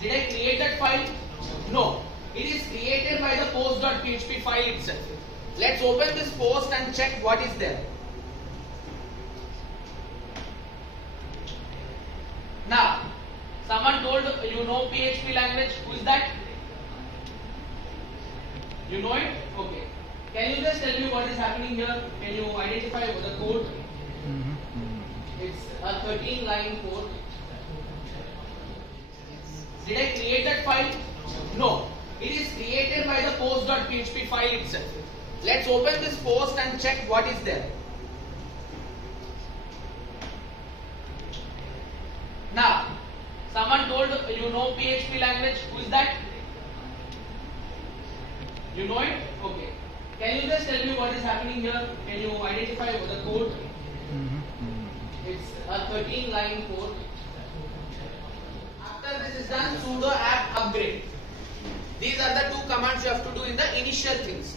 Did I create that file? No. It is created by the post.php file itself. Let's open this post and check what is there. Now, someone told you know PHP language. Who is that? You know it? Okay. Can you just tell me what is happening here? Can you identify the code? It's a 13-line code. Did I create that file? No. It is created by the post.php file itself. Let's open this post and check what is there. Now, someone told you know PHP language. Who is that? You know it? Okay. Can you just tell me what is happening here? Can you identify the code? It's a 13-line code. After this is done, sudo apt upgrade. These are the two commands you have to do in the initial things.